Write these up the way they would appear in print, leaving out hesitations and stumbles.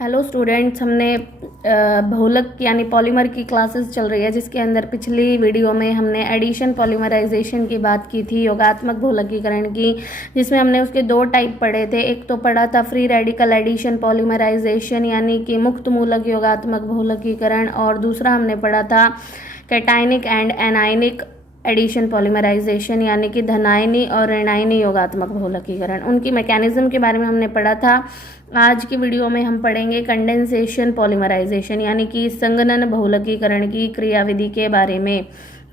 Hello students, हमने बहुलक यानी पॉलीमर की क्लासेस चल रही है, जिसके अंदर पिछली वीडियो में हमने एडिशन पॉलीमराइजेशन की बात की थी, योगात्मक बहुलकीकरण की, जिसमें हमने उसके दो टाइप पढ़े थे। एक तो पढ़ा था फ्री रेडिकल एडिशन पॉलीमराइजेशन यानी कि मुक्त मूलक योगात्मक बहुलकीकरण, और दूसरा हमने पढ़ा था cationic and anionic addition polymerization यानी कि धनायनी और ऋणायनी योगात्मक बहुलकीकरण। उनकी मैकेनिज्म के बारे में हमने पढ़ा था। आज की वीडियो में हम पढ़ेंगे कंडेंसेशन पॉलीमराइजेशन यानी कि संघनन बहुलकीकरण की क्रियाविधि के बारे में।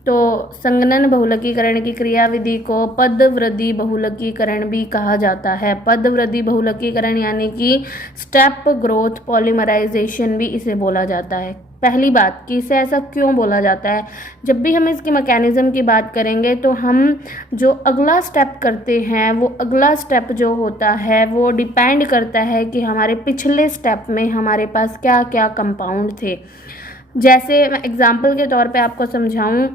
तो संघनन बहुलकीकरण की क्रियाविधि को पदवृद्धि बहुलकीकरण भी कहा जाता है। पदवृद्धि बहुलकीकरण यानी कि स्टेप ग्रोथ पॉलीमराइजेशन भी इसे बोला जाता है। पहली बात कि इसे ऐसा क्यों बोला जाता है, जब भी हम इसके मैकेनिज्म की बात करेंगे तो हम जो अगला स्टेप करते हैं वो अगला स्टेप जो होता है वो डिपेंड करता है कि हमारे पिछले स्टेप में हमारे पास क्या क्या कंपाउंड थे। जैसे एग्जाम्पल के तौर पे आपको समझाऊं,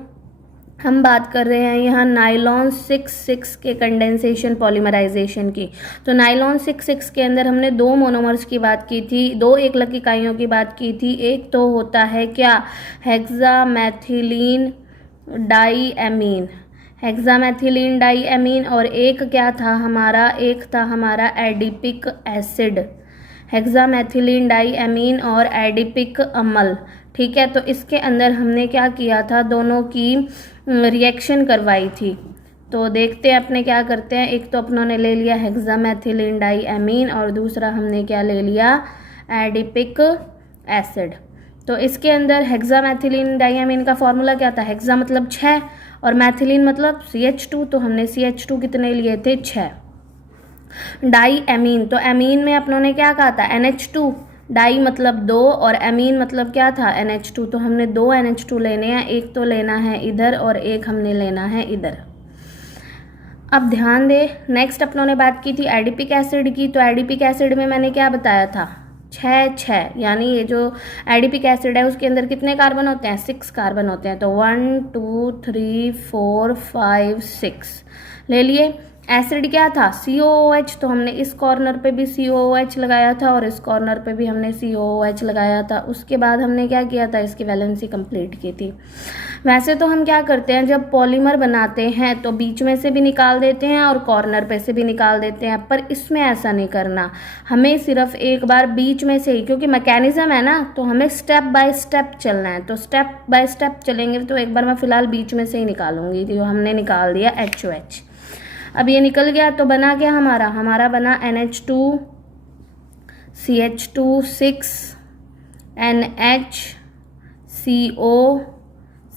हम बात कर रहे हैं यहाँ नाइलॉन 6,6 के कंडेंसेशन पॉलीमराइजेशन की। तो नाइलॉन 6,6 के अंदर हमने दो मोनोमर्स की बात की थी, दो एकलक इकाइयों की बात की थी। एक तो होता है क्या, हेक्सामेथिलीन डाईएमीन, हेक्सामेथिलीन डाईएमीन, और एक क्या था हमारा, एक था हमारा एडिपिक एसिड, हेक्सामेथिलीन डाईएमीन और एडिपिक अम्ल। ठीक है, तो इसके अंदर हमने क्या किया था, दोनों की रिएक्शन करवाई थी। तो देखते हैं अपने क्या करते हैं। एक तो अपनों ने ले लिया हेक्सामेथिलीन डाईएमीन और दूसरा हमने क्या ले लिया, एडिपिक एसिड। तो इसके अंदर हेक्सामेथिलीन डाईएमीन का फॉर्मूला क्या था, हेक्सा मतलब 6 और मैथिलीन मतलब CH2, तो हमने CH2 कितने लिए थे, 6। डाईएमीन, तो एमीन में अपनों ने क्या कहा था, NH2, डाई मतलब 2 और एमीन मतलब क्या था, NH2, तो हमने 2 NH2 लेने हैं, एक तो लेना है इधर और एक हमने लेना है इधर। अब ध्यान दे, नेक्स्ट अपनों ने बात की थी एडिपिक एसिड की। तो एडिपिक एसिड में मैंने क्या बताया था, 6 यानी ये जो एडिपिक एसिड है उसके अंदर कितने कार्बन होते हैं, 6 कार्बन होते हैं। तो 1 2 3 4 5 6 ले लिए। एसिड क्या था, COOH, तो हमने इस कॉर्नर पे भी COOH लगाया था और इस कॉर्नर पे भी हमने COOH लगाया था। उसके बाद हमने क्या किया था, इसकी वैलेंसी कंप्लीट की थी। वैसे तो हम क्या करते हैं, जब पॉलीमर बनाते हैं तो बीच में से भी निकाल देते हैं और कॉर्नर पे से भी निकाल देते हैं, पर इसमें ऐसा नहीं करना। हमें सिर्फ एक बार बीच में से ही, क्योंकि मैकेनिज्म है ना, तो हमें स्टेप बाय स्टेप चलना है। तो स्टेप बाय स्टेप चलेंगे। तो एक बार मैं फिलहाल बीच में से ही निकालूंगी। जो हमने निकाल दिया HOH। अब ये निकल गया तो बना क्या हमारा बना NH2 CH2 6 NH CO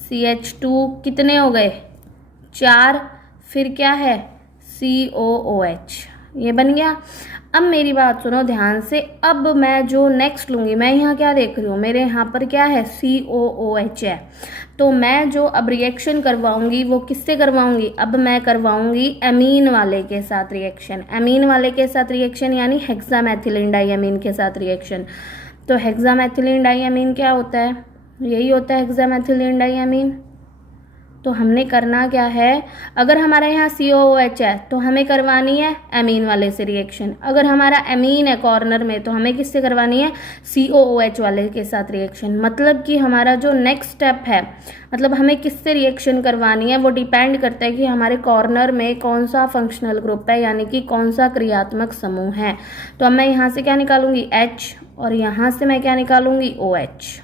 CH2 कितने हो गए, 4, फिर क्या है COOH, ये बन गया। अब मेरी बात सुनो ध्यान से। अब मैं जो नेक्स्ट लूँगी, मैं यहाँ क्या देख रही हूँ, मेरे यहाँ पर क्या है, COOH है। तो मैं जो अब रिएक्शन करवाऊंगी वो किससे करवाऊंगी, अब मैं करवाऊंगी एमीन वाले के साथ रिएक्शन। एमीन वाले के साथ रिएक्शन यानी हेक्सामेथिलीन डाईएमीन के साथ रिएक्शन। तो हेक्सामेथिलीन डाईएमीन क्या होता है, यही होता है हेक्सामेथिलीन डाईएमीन। तो हमने करना क्या है, अगर हमारा यहाँ COOH है तो हमें करवानी है एमीन वाले से रिएक्शन। अगर हमारा एमीन है कॉर्नर में तो हमें किससे करवानी है, COOH वाले के साथ रिएक्शन। मतलब कि हमारा जो नेक्स्ट स्टेप है, मतलब हमें किससे रिएक्शन करवानी है, वो डिपेंड करता है कि हमारे कॉर्नर में कौन सा फंक्शनल ग्रुप है, यानी कि कौन सा क्रियात्मक समूह है। तो अब मैं यहाँ से क्या निकालूंगी, H, और यहाँ से मैं क्या निकालूंगी, OH।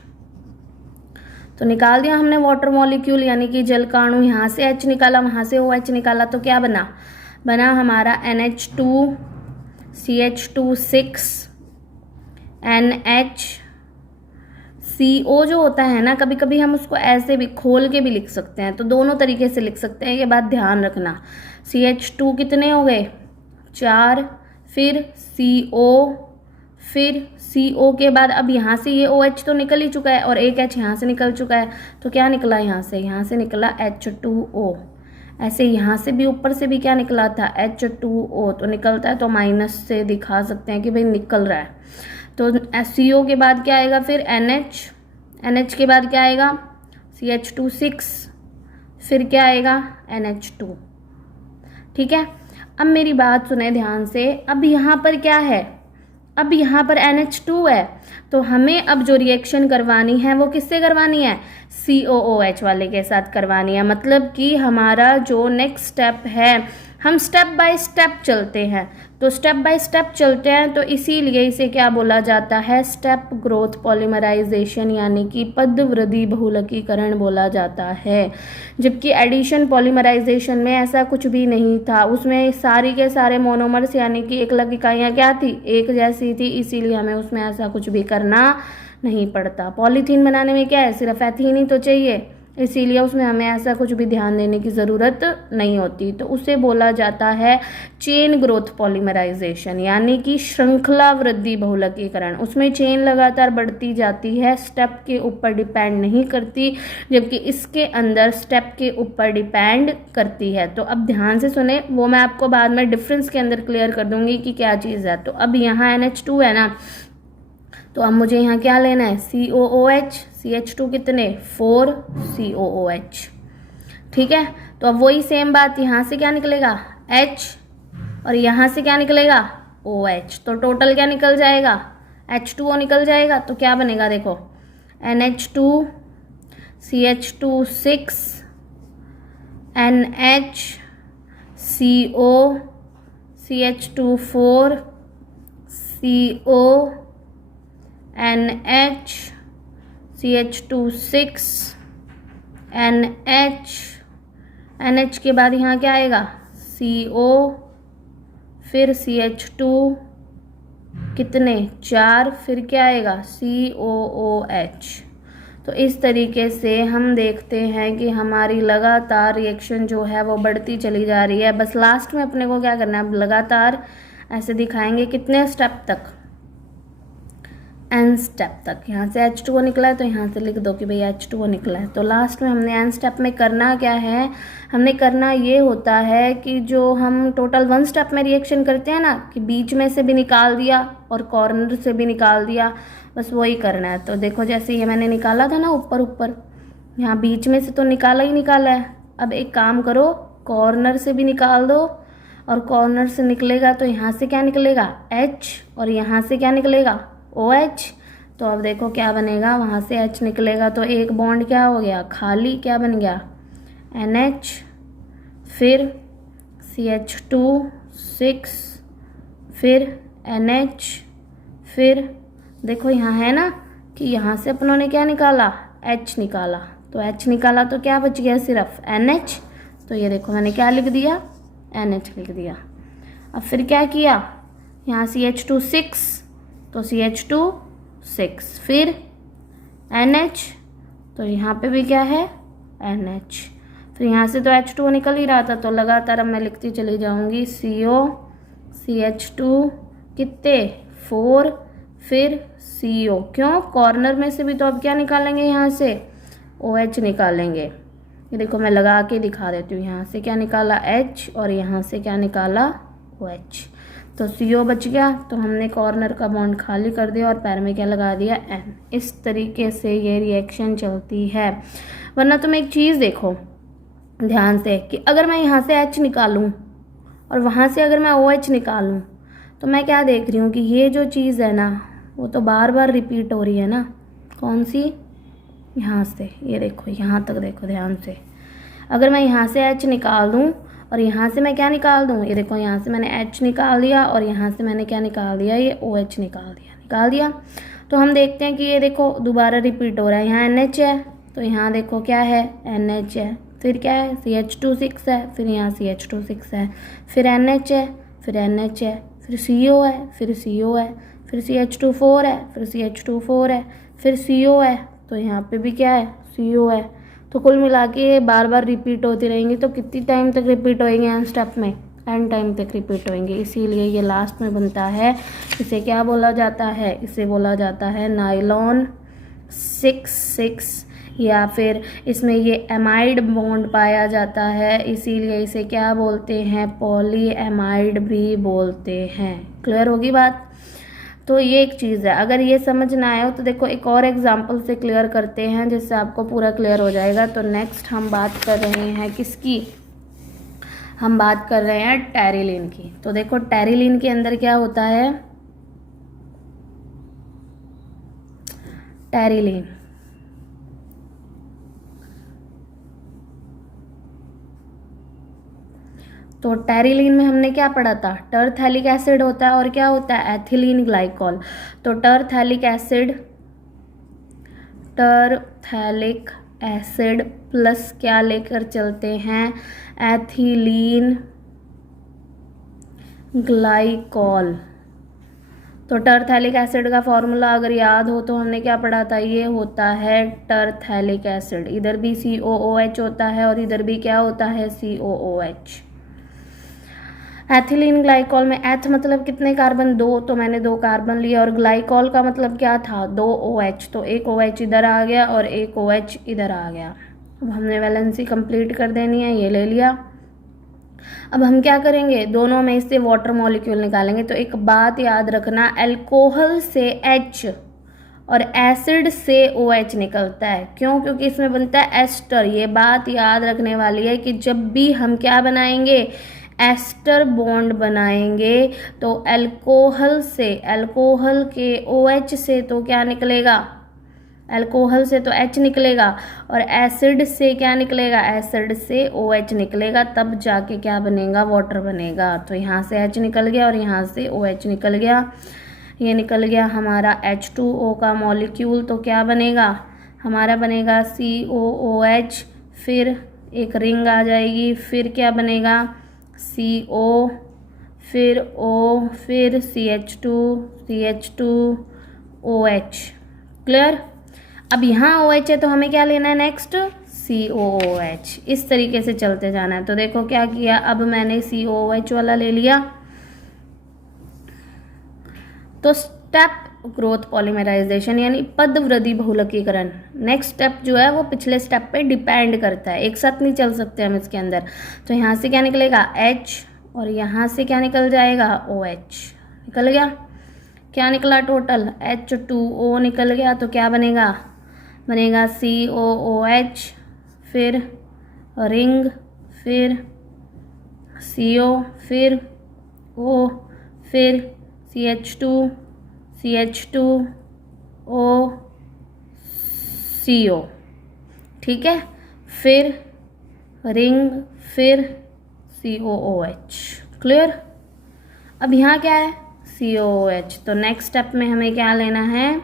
तो निकाल दिया हमने वाटर मॉलिक्यूल यानी कि जल का अणु। यहाँ से H निकाला, वहाँ से OH निकाला, तो क्या बना हमारा NH2 CH2 6 NH CO जो होता है ना, कभी कभी हम उसको ऐसे भी खोल के भी लिख सकते हैं, तो दोनों तरीके से लिख सकते हैं, ये बात ध्यान रखना। CH2 कितने हो गए, 4, फिर CO, फिर CO के बाद अब यहाँ से ये OH तो निकल ही चुका है और एक H यहाँ से निकल चुका है। तो क्या निकला यहाँ से निकला H2O। ऐसे यहाँ से भी ऊपर से भी क्या निकला था, H2O। तो निकलता है तो माइनस से दिखा सकते हैं कि भाई निकल रहा है। तो CO के बाद क्या आएगा, फिर NH के बाद क्या आएगा, CH2 6, फिर क्या आएगा NH2। ठीक है, अब मेरी बात सुने ध्यान से। अब यहाँ पर क्या है, अब यहाँ पर NH2 है, तो हमें अब जो रिएक्शन करवानी है वो किससे करवानी है, COOH वाले के साथ करवानी है। मतलब कि हमारा जो नेक्स्ट स्टेप है, हम स्टेप बाय स्टेप चलते हैं, तो स्टेप बाय स्टेप चलते हैं, तो इसीलिए इसे क्या बोला जाता है, स्टेप ग्रोथ पॉलीमराइजेशन यानी कि पदवृद्धि बहुलकीकरण बोला जाता है। जबकि एडिशन पॉलीमराइजेशन में ऐसा कुछ भी नहीं था, उसमें सारी के सारे मोनोमर्स यानी कि एकलक इकाइयाँ क्या थी, एक जैसी थी, इसीलिए हमें उसमें ऐसा कुछ भी करना नहीं पड़ता। पॉलीथीन बनाने में क्या है, सिर्फ एथीन ही तो चाहिए, इसीलिए उसमें हमें ऐसा कुछ भी ध्यान देने की ज़रूरत नहीं होती। तो उसे बोला जाता है चेन ग्रोथ पॉलीमराइजेशन यानी कि श्रृंखला वृद्धि बहुलकीकरण। उसमें चेन लगातार बढ़ती जाती है, स्टेप के ऊपर डिपेंड नहीं करती, जबकि इसके अंदर स्टेप के ऊपर डिपेंड करती है। तो अब ध्यान से सुने, वो मैं आपको बाद में डिफरेंस के अंदर क्लियर कर दूंगी कि क्या चीज़ है। तो अब यहाँ NH2 है ना, तो अब मुझे यहाँ क्या लेना है, COOH, CH2 कितने 4 COOH, ठीक है। तो अब वही सेम बात, यहाँ से क्या निकलेगा H और यहाँ से क्या निकलेगा OH, तो टोटल क्या निकल जाएगा, H2O निकल जाएगा। तो क्या बनेगा देखो, NH2 CH2 6 NH CO CH2 4 CO NH CH2 6 NH, NH के बाद यहाँ क्या आएगा CO, फिर CH2 कितने 4, फिर क्या आएगा COOH। तो इस तरीके से हम देखते हैं कि हमारी लगातार रिएक्शन जो है वो बढ़ती चली जा रही है। बस लास्ट में अपने को क्या करना है, अब लगातार ऐसे दिखाएंगे कितने स्टेप तक, N स्टेप तक। यहाँ से H2O निकला है तो यहाँ से लिख दो कि भाई H2O निकला है। तो लास्ट में हमने N स्टेप में करना क्या है, हमने करना ये होता है कि जो हम टोटल 1 स्टेप में रिएक्शन करते हैं ना, कि बीच में से भी निकाल दिया और कॉर्नर से भी निकाल दिया, बस वही करना है। तो देखो जैसे ये मैंने निकाला था ना ऊपर ऊपर, यहाँ बीच में से तो निकाला ही निकाला है। अब एक काम करो, कॉर्नर से भी निकाल दो, और कॉर्नर से निकलेगा तो यहाँ से क्या निकलेगा H और यहाँ से क्या निकलेगा OH। तो अब देखो क्या बनेगा, वहाँ से H निकलेगा तो एक बॉन्ड क्या हो गया खाली, क्या बन गया NH, फिर CH2 6, फिर NH, फिर देखो यहाँ है ना कि यहाँ से अपनों ने क्या निकाला H निकाला, तो H निकाला तो क्या बच गया सिर्फ NH। तो ये देखो मैंने क्या लिख दिया NH लिख दिया। अब फिर क्या किया, यहाँ CH2 6 तो CH2 6, फिर NH, तो यहाँ पे भी क्या है NH, फिर यहाँ से तो H2 निकल ही रहा था, तो लगातार अब मैं लिखती चली जाऊँगी CO CH2 कितने 4, फिर CO, क्यों कॉर्नर में से भी तो अब क्या निकालेंगे, यहाँ से OH निकालेंगे। ये देखो मैं लगा के दिखा देती हूँ, यहाँ से क्या निकाला H और यहाँ से क्या निकाला OH, तो CO बच गया। तो हमने कॉर्नर का बॉन्ड खाली कर दिया और पैर में क्या लगा दिया N। इस तरीके से ये रिएक्शन चलती है। वरना तुम एक चीज़ देखो ध्यान से कि अगर मैं यहाँ से H निकालूं और वहाँ से अगर मैं OH निकालूं, तो मैं क्या देख रही हूँ कि ये जो चीज़ है ना वो तो बार बार रिपीट हो रही है ना। कौन सी, यहाँ से, ये देखो यहाँ तक देखो ध्यान से। अगर मैं यहाँ से H निकाल दूँ और यहाँ से मैं क्या निकाल दूँ, ये देखो यहाँ से मैंने H निकाल दिया और यहाँ से मैंने क्या निकाल दिया, ये OH निकाल दिया। तो हम देखते हैं कि ये देखो दोबारा रिपीट हो रहा है। यहाँ NH है तो यहाँ देखो क्या है NH है, फिर क्या है CH2 6 है, फिर यहाँ CH2 6 है, फिर NH है, फिर NH है, फिर CO है, फिर CO है, फिर CH2 4 है, फिर CH2 4 है, फिर CO है, तो यहाँ पे भी क्या है CO है। तो कुल मिला के बार बार रिपीट होती रहेंगी। तो कितनी टाइम तक रिपीट होएंगे एन स्टेप में, एन टाइम तक रिपीट होएंगे, इसीलिए ये लास्ट में बनता है। इसे क्या बोला जाता है, इसे बोला जाता है नायलॉन 6-6, या फिर इसमें ये एमाइड बॉन्ड पाया जाता है, इसीलिए इसे क्या बोलते हैं पॉली एमाइड भी बोलते हैं। क्लियर होगी बात। तो ये एक चीज़ है, अगर ये समझ ना आए हो तो देखो एक और एग्जांपल से क्लियर करते हैं जिससे आपको पूरा क्लियर हो जाएगा। तो नेक्स्ट हम बात कर रहे हैं किसकी, हम बात कर रहे हैं टेरिलीन की। तो देखो टेरिलीन के अंदर क्या होता है, टेरिलीन। तो टेरिलीन में हमने क्या पढ़ा था, टरथैलिक एसिड होता है और क्या होता है, एथिलीन ग्लाइकॉल। तो टरथैलिक एसिड प्लस क्या लेकर चलते हैं, एथिलीन ग्लाइकॉल। तो टरथैलिक एसिड का फॉर्मूला अगर याद हो तो हमने क्या पढ़ा था, ये होता है टरथैलिक एसिड, इधर भी COOH होता है और इधर भी क्या होता है, COOH। एथिलीन ग्लाइकॉल में एथ मतलब कितने कार्बन, 2, तो मैंने 2 कार्बन लिया, और ग्लाइकॉल का मतलब क्या था, 2 OH, तो एक OH इधर आ गया और एक OH इधर आ गया। अब हमने वैलेंसी कंप्लीट कर देनी है, ये ले लिया। अब हम क्या करेंगे, दोनों में से वाटर मॉलिक्यूल निकालेंगे। तो एक बात याद रखना, अल्कोहल से H और एसिड से OH निकलता है, क्यों, क्योंकि इसमें बनता है एस्टर। ये बात याद रखने वाली है कि जब भी हम क्या बनाएंगे, एस्टर बॉन्ड बनाएंगे, तो अल्कोहल के OH से तो क्या निकलेगा, अल्कोहल से तो H निकलेगा, और एसिड से क्या निकलेगा, एसिड से OH निकलेगा, तब जाके क्या बनेगा, वाटर बनेगा। तो यहाँ से H निकल गया और यहाँ से OH निकल गया, ये निकल गया हमारा H2O का मॉलिक्यूल। तो क्या बनेगा, हमारा बनेगा COOH, फिर एक रिंग आ जाएगी, फिर क्या बनेगा, CO, फिर O, फिर CH2OH। क्लियर। अब यहाँ OH है तो हमें क्या लेना है नेक्स्ट, COOH। इस तरीके से चलते जाना है। तो देखो क्या किया, अब मैंने COOH वाला ले लिया। तो स्टेप ग्रोथ पॉलीमराइजेशन यानी पद वृद्धि बहुलकीकरण, नेक्स्ट स्टेप जो है वो पिछले स्टेप पे डिपेंड करता है, एक साथ नहीं चल सकते हम इसके अंदर। तो यहाँ से क्या निकलेगा, H, और यहाँ से क्या निकल जाएगा, OH निकल गया। क्या निकला टोटल, H2O निकल गया। तो क्या बनेगा, बनेगा COOH, फिर रिंग, फिर CO, फिर O, फिर CH2O, CO, ठीक है, फिर रिंग, फिर COOH। क्लियर। अब यहाँ क्या है, COOH। तो नेक्स्ट स्टेप में हमें क्या लेना है,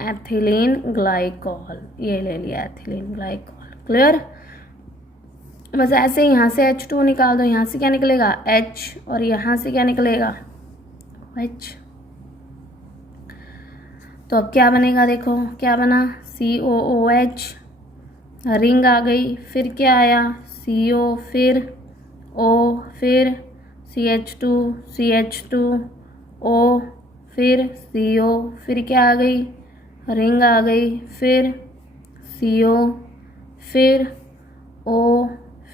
एथिलीन ग्लाइकॉल, ये ले लिया एथिलीन ग्लाइकॉल। क्लियर। बस ऐसे यहाँ से H2 निकाल दो, यहाँ से क्या निकलेगा, H, और यहाँ से क्या निकलेगा, H। तो अब क्या बनेगा, देखो क्या बना, COOH, रिंग आ गई, फिर क्या आया, CO, फिर O, फिर CH2O, फिर CO, फिर क्या आ गई, रिंग आ गई, फिर CO, फिर O,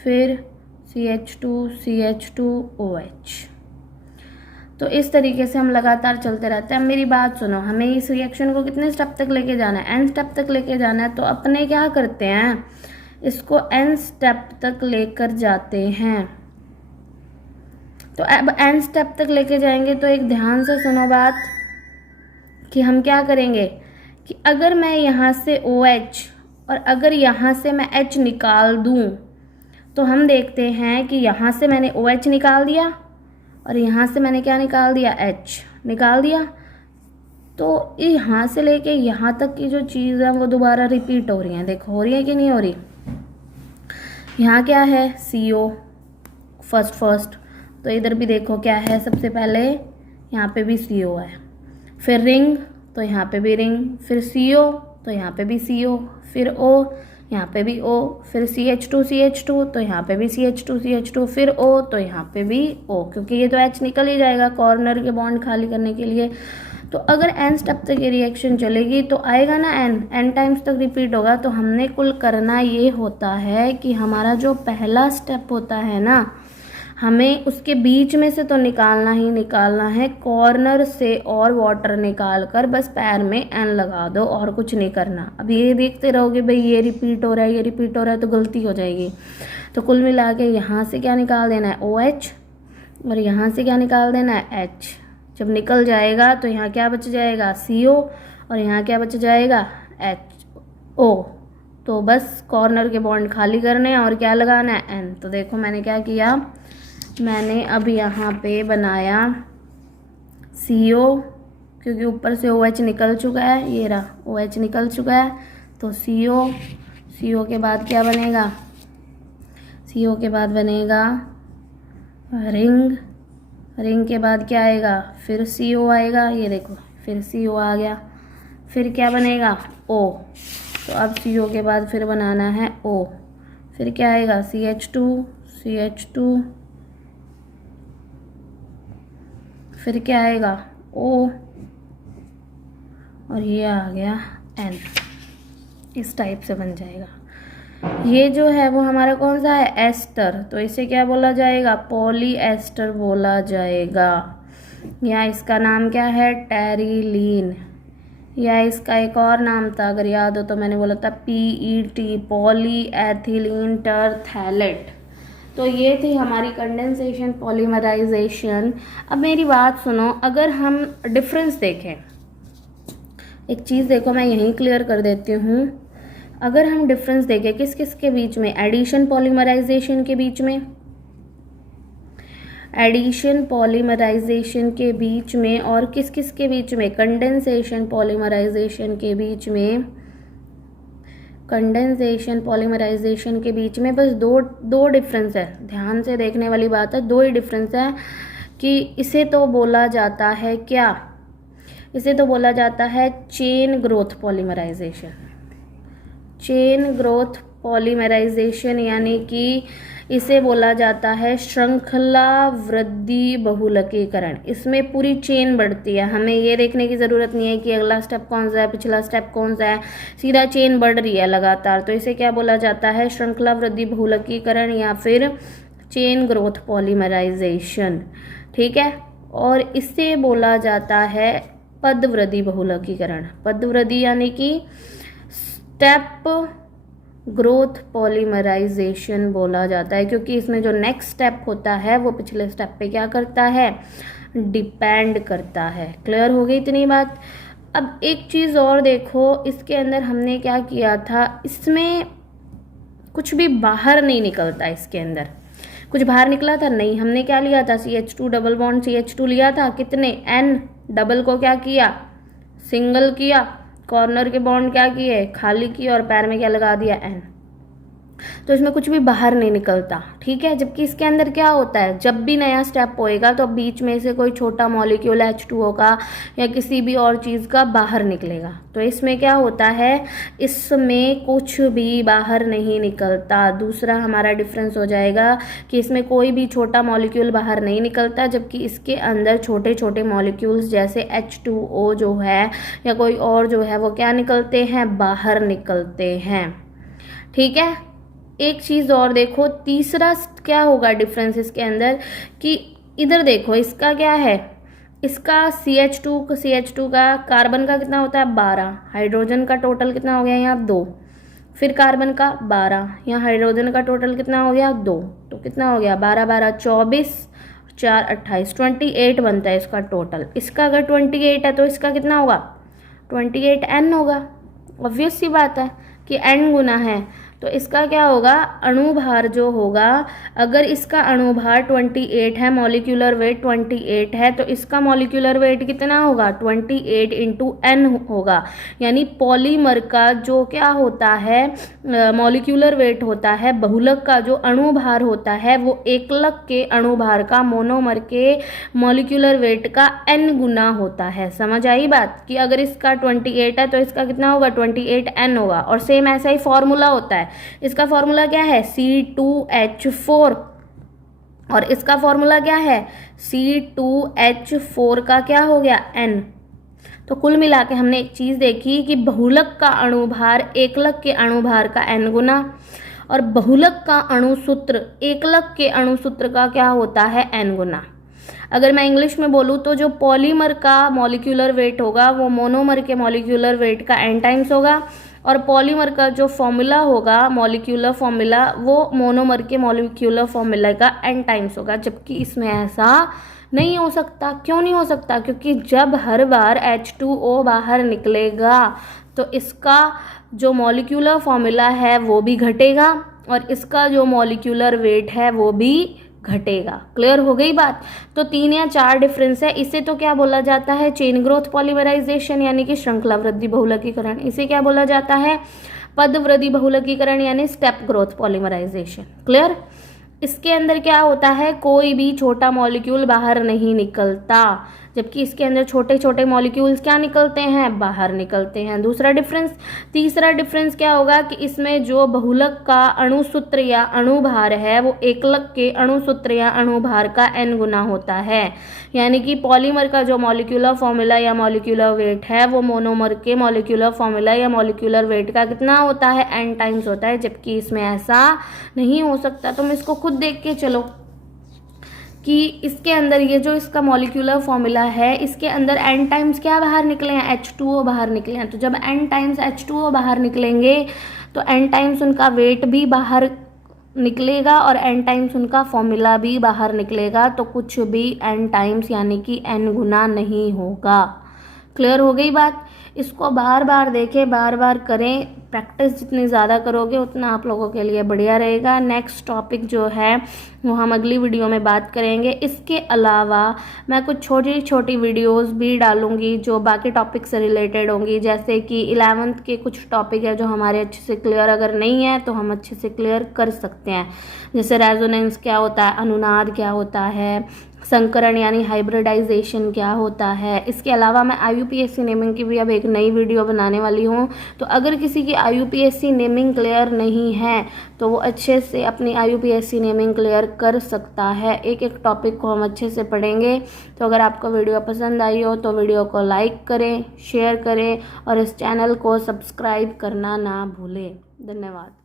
फिर CH2OH। तो इस तरीके से हम लगातार चलते रहते हैं। अब मेरी बात सुनो, हमें इस रिएक्शन को कितने स्टेप तक लेके जाना है, n स्टेप तक लेके जाना है। तो अपने क्या करते हैं, इसको n स्टेप तक लेकर जाते हैं। तो अब n स्टेप तक लेके जाएंगे तो एक ध्यान से सुनो बात, कि हम क्या करेंगे कि अगर मैं यहाँ से OH और अगर यहाँ से मैं H निकाल दूँ, तो हम देखते हैं कि यहाँ से मैंने OH निकाल दिया और यहाँ से मैंने क्या निकाल दिया, H निकाल दिया। तो यहाँ से लेके यहाँ तक की जो चीज़ है वो दोबारा रिपीट हो रही है। देखो हो रही है कि नहीं हो रही। यहाँ क्या है, CO फर्स्ट। तो इधर भी देखो क्या है, सबसे पहले यहाँ पे भी CO है, फिर रिंग, तो यहाँ पे भी रिंग, फिर CO, तो यहाँ पे भी CO, फिर O, यहाँ पे भी O, फिर CH2, तो यहाँ पे भी CH2, फिर O, तो यहाँ पे भी O, क्योंकि ये तो H निकल ही जाएगा कॉर्नर के बॉन्ड खाली करने के लिए। तो अगर n स्टेप तक ये रिएक्शन चलेगी तो आएगा ना n टाइम्स तक रिपीट होगा। तो हमने कुल करना ये होता है कि हमारा जो पहला स्टेप होता है ना, हमें उसके बीच में से तो निकालना ही निकालना है, कॉर्नर से और वाटर निकाल कर बस पैर में n लगा दो और कुछ नहीं करना। अब ये देखते रहोगे भाई ये रिपीट हो रहा है, ये रिपीट हो रहा है, तो गलती हो जाएगी। तो कुल मिला के यहाँ से क्या निकाल देना है, OH, और यहाँ से क्या निकाल देना है, H। जब निकल जाएगा तो यहाँ क्या बच जाएगा, CO, और यहाँ क्या बच जाएगा, HO। तो बस कॉर्नर के बॉन्ड खाली करने हैं और क्या लगाना है, N। तो देखो मैंने क्या किया, मैंने अब यहाँ पे बनाया CO, क्योंकि ऊपर से OH निकल चुका है, ये रहा OH निकल चुका है। तो CO के बाद क्या बनेगा, CO के बाद बनेगा रिंग के बाद क्या आएगा, फिर CO आएगा, ये देखो फिर CO आ गया, फिर क्या बनेगा O। तो अब CO के बाद फिर बनाना है O, फिर क्या आएगा CH2, फिर क्या आएगा O, और ये आ गया N। इस टाइप से बन जाएगा। ये जो है वो हमारा कौन सा है, एस्टर। तो इसे क्या बोला जाएगा, पॉली एस्टर बोला जाएगा, या इसका नाम क्या है, टेरिलीन, या इसका एक और नाम था अगर याद हो तो मैंने बोला था PET, पॉली एथिलीन टरथैलेट। तो ये थी हमारी कंडेंसेशन पॉलीमराइजेशन। अब मेरी बात सुनो, अगर हम डिफरेंस देखें, एक चीज़ देखो मैं यहीं क्लियर कर देती हूँ। अगर हम डिफरेंस देखें किस किस के बीच में, एडिशन पॉलीमराइजेशन के बीच में, एडिशन पॉलीमराइजेशन के बीच में, और किस किस के बीच में, कंडेंसेशन पॉलीमराइजेशन के बीच में, कंडेंसेशन पॉलीमराइजेशन के बीच में बस दो डिफरेंस है। ध्यान से देखने वाली बात है, दो ही डिफरेंस है कि इसे तो बोला जाता है क्या, इसे तो बोला जाता है chain growth polymerization, chain growth polymerization, यानी कि इसे बोला जाता है श्रृंखला वृद्धि बहुलकीकरण। इसमें पूरी चेन बढ़ती है, हमें ये देखने की ज़रूरत नहीं है कि अगला स्टेप कौन सा है, पिछला स्टेप कौन सा है, सीधा चेन बढ़ रही है लगातार। तो इसे क्या बोला जाता है, श्रृंखला वृद्धि बहुलकीकरण या फिर चेन ग्रोथ पॉलीमराइजेशन, ठीक है। और इससे बोला जाता है पद वृद्धि बहुलकीकरण, पद वृद्धि यानी कि स्टेप ग्रोथ पॉलीमराइजेशन बोला जाता है, क्योंकि इसमें जो नेक्स्ट स्टेप होता है वो पिछले स्टेप पे क्या करता है, डिपेंड करता है। क्लियर हो गई इतनी बात। अब एक चीज़ और देखो, इसके अंदर हमने क्या किया था, इसमें कुछ भी बाहर नहीं निकलता, इसके अंदर कुछ बाहर निकला था नहीं। हमने क्या लिया था, CH2 डबल बॉन्ड CH2 लिया था, कितने, N, डबल को क्या किया, सिंगल किया, कॉर्नर के बॉन्ड क्या किए, खाली किए, और पैर में क्या लगा दिया, N। तो इसमें कुछ भी बाहर नहीं निकलता, ठीक है। जबकि इसके अंदर क्या होता है, जब भी नया स्टेप होएगा तो बीच में से कोई छोटा मॉलिक्यूल H2O का या किसी भी और चीज़ का बाहर निकलेगा। तो इसमें क्या होता है, इसमें कुछ भी बाहर नहीं निकलता। दूसरा हमारा डिफरेंस हो जाएगा कि इसमें कोई भी छोटा मॉलिक्यूल बाहर नहीं निकलता, जबकि इसके अंदर छोटे छोटे मॉलिक्यूल्स जैसे H2O जो है या कोई और जो है वो क्या निकलते हैं, बाहर निकलते हैं, ठीक है। एक चीज़ और देखो, तीसरा क्या होगा डिफरेंस इसके अंदर कि इधर देखो, इसका क्या है, इसका CH2 का कार्बन का कितना होता है, 12, हाइड्रोजन का टोटल कितना हो गया यहाँ 2, फिर कार्बन का 12, यहाँ हाइड्रोजन का टोटल कितना हो गया 2, तो कितना हो गया 12 12 24, 4 28, 28 बनता है इसका टोटल। इसका अगर 28 है तो इसका कितना होगा, 28N होगा। ऑब्वियस सी बात है कि N गुना है, तो इसका क्या होगा, अणुभार जो होगा, अगर इसका अणुभार 28 है, मॉलिक्यूलर वेट 28 है, तो इसका मॉलिक्यूलर वेट कितना होगा, 28 इंटू N होगा। यानी पॉलीमर का जो क्या होता है, मॉलिक्यूलर वेट होता है, बहुलक का जो अणुभार होता है वो एकलक के अणुभार का, मोनोमर के मॉलिक्यूलर वेट का N गुना होता है। समझ आई बात, कि अगर इसका 28 है तो इसका कितना होगा, 28N होगा। और सेम ऐसा ही फॉर्मूला होता है, इसका फॉर्मूला क्या है, C2H4, और इसका फॉर्मूला क्या है, C2H4 का क्या हो गया, N। तो कुल मिला के हमने एक चीज़ देखी कि बहुलक का अणुभार एकलक के अणुभार का N गुना, और बहुलक का अणुसूत्र एकलक के अणुसूत्र का क्या होता है, N गुना। अगर मैं इंग्लिश में बोलूँ तो जो पॉलीमर का मॉलिक्यूलर वेट होगा वो मोनोमर के मॉलिक्यूलर वेट का N टाइम्स होगा, और पॉलीमर का जो फॉर्मूला होगा, मॉलिक्यूलर फॉर्मूला, वो मोनोमर के मॉलिक्यूलर फॉर्मूला का N टाइम्स होगा। जबकि इसमें ऐसा नहीं हो सकता। क्यों नहीं हो सकता? क्योंकि जब हर बार H2O बाहर निकलेगा तो इसका जो मॉलिक्यूलर फॉर्मूला है वो भी घटेगा और इसका जो मॉलिक्यूलर वेट है वो भी घटेगा। क्लियर हो गई बात? तो 3 या 4 डिफरेंस है। इसे तो क्या बोला जाता है? चेन ग्रोथ पॉलीमराइजेशन यानी कि श्रृंखला वृद्धि बहुलकीकरण। इसे क्या बोला जाता है? पद वृद्धि बहुलकीकरण यानी स्टेप ग्रोथ पॉलीमराइजेशन। क्लियर? इसके अंदर क्या होता है? कोई भी छोटा मॉलिक्यूल बाहर नहीं निकलता, जबकि इसके अंदर छोटे छोटे मॉलिक्यूल्स क्या निकलते हैं? बाहर निकलते हैं। दूसरा डिफरेंस। तीसरा डिफरेंस क्या होगा कि इसमें जो बहुलक का अणुसूत्र या अणुभार है वो एकलक के अणुसूत्र या अणुभार का n गुना होता है। यानी कि पॉलीमर का जो मॉलिक्यूलर फॉर्मूला या मॉलिक्यूलर वेट है वो मोनोमर के मॉलिक्यूलर फॉर्मूला या मॉलिक्यूलर वेट का कितना होता है? n टाइम्स होता है, जबकि इसमें ऐसा नहीं हो सकता। तुम इसको खुद देख के चलो कि इसके अंदर ये जो इसका मॉलिक्यूलर फॉर्मूला है इसके अंदर n टाइम्स क्या बाहर निकले हैं? H2O बाहर निकले हैं। तो जब n टाइम्स H2O बाहर निकलेंगे तो n टाइम्स उनका वेट भी बाहर निकलेगा और n टाइम्स उनका फॉर्मूला भी बाहर निकलेगा। तो कुछ भी n टाइम्स यानी कि n गुना नहीं होगा। क्लियर हो गई बात? इसको बार बार देखें, बार बार करें। प्रैक्टिस जितनी ज़्यादा करोगे उतना आप लोगों के लिए बढ़िया रहेगा। नेक्स्ट टॉपिक जो है वो हम अगली वीडियो में बात करेंगे। इसके अलावा मैं कुछ छोटी छोटी वीडियोस भी डालूंगी जो बाकी टॉपिक से रिलेटेड होंगी, जैसे कि 11th के कुछ टॉपिक है जो हमारे अच्छे से क्लियर अगर नहीं है तो हम अच्छे से क्लियर कर सकते हैं। जैसे रेजोनेंस क्या होता है, अनुनाद क्या होता है, संकरण यानी हाइब्रिडाइजेशन क्या होता है। इसके अलावा मैं IUPAC नेमिंग की भी अब एक नई वीडियो बनाने वाली हूँ। तो अगर किसी की IUPAC नेमिंग क्लियर नहीं है तो वो अच्छे से अपनी IUPAC नेमिंग क्लियर कर सकता है। एक एक टॉपिक को हम अच्छे से पढ़ेंगे। तो अगर आपको वीडियो पसंद आई हो तो वीडियो को लाइक करें, शेयर करें और इस चैनल को सब्सक्राइब करना ना भूलें। धन्यवाद।